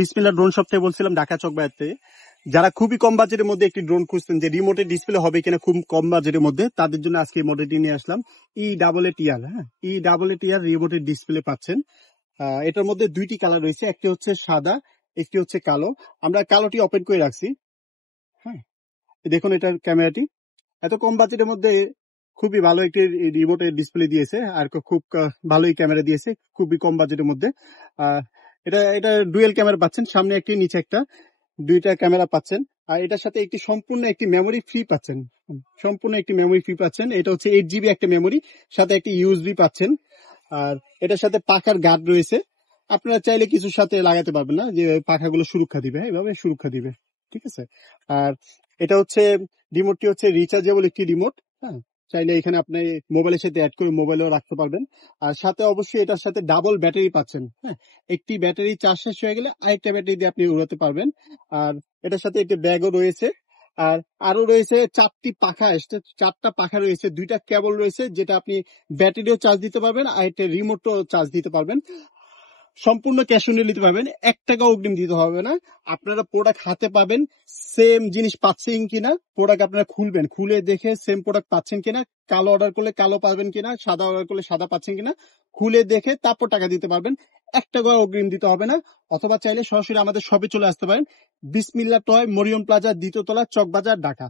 বিসমিল্লাহ drone shop থেকে বলছিলাম, ঢাকা চকবাজার থেকে। যারা খুবই কম বাজেটের মধ্যে একটি ড্রোন খুঁজছেন যে রিমোটের ডিসপ্লে হবে কিনা খুব কম বাজেটের মধ্যে, তাদের জন্য আজকে এই মডেলটি নিয়ে আসলাম। E88R, হ্যাঁ, E88R রিমোটের ডিসপ্লে পাচ্ছেন। এটার মধ্যে দুইটি কালার রয়েছে, একটি হচ্ছে সাদা, একটি হচ্ছে কালো। আমরা কালোটি ওপেন করে রাখছি। হ্যাঁ, দেখুন এটার ক্যামেরাটি এত কম বাজেটের মধ্যে খুবই ভালো একটি রিমোটের ডিসপ্লে দিয়েছে, আর খুব ভালোই ক্যামেরা দিয়েছে খুবই কম বাজেটের মধ্যে। এটা এটা ডুয়েল ক্যামেরা পাচ্ছেন, সামনে একটি নিচে একটা, দুইটা ক্যামেরা পাচ্ছেন। আর এটার সাথে একটি সম্পূর্ণ একটি মেমোরি ফ্রি পাচ্ছেন, সম্পূর্ণ একটি মেমোরি ফ্রি পাচ্ছেন। এটা হচ্ছে 8 GB একটা মেমোরি, সাথে একটি ইউএসবি পাচ্ছেন। আর এটার সাথে পাখার গার্ড রয়েছে, আপনারা চাইলে কিছুর সাথে লাগাতে পারবেন না, যে পাখাগুলো সুরক্ষা দিবে, এভাবে সুরক্ষা দিবে, ঠিক আছে। আর এটা হচ্ছে রিমোটটি হচ্ছে রিচার্জেবল একটি রিমোট, হ্যাঁ, চাইলে এখানে আপনি মোবাইলের সাথে অ্যাড করে মোবাইলেও রাখতে পারবেন। আর সাথে অবশ্যই এটার সাথে ডাবল ব্যাটারি পাচ্ছেন, হ্যাঁ, একটি ব্যাটারি চার্জ শেষ হয়ে গেলে আরেকটা ব্যাটারি দিয়ে আপনি উড়াতে পারবেন। আর এটার সাথে একটি ব্যাগও রয়েছে। আর আরো রয়েছে চারটা পাখা রয়েছে, দুইটা কেবল রয়েছে, যেটা আপনি ব্যাটারিও চার্জ দিতে পারবেন আর একটা রিমোটও চার্জ দিতে পারবেন। সম্পূর্ণ ক্যাশ অন ডেলিভারি পাবেন, 1 টাকা অগ্রিম দিতে হবে না। আপনারা প্রোডাক্ট হাতে পাবেন, সেম জিনিস পাচ্ছেন কিনা প্রোডাক্ট আপনারা খুলবেন, খুলে দেখে সেম প্রোডাক্ট পাচ্ছেন কিনা, কালো অর্ডার করলে কালো পাবেন কিনা, সাদা অর্ডার করলে সাদা পাচ্ছেন কিনা খুলে দেখে তারপর টাকা দিতে পারবেন। 1 টাকা অগ্রিম দিতে হবে না। অথবা চাইলে সরাসরি আমাদের শপে চলে আসতে পারেন। বিসমিল্লাহ টয়, মরিয়ম প্লাজা, 2য় তলা, চকবাজার, ঢাকা।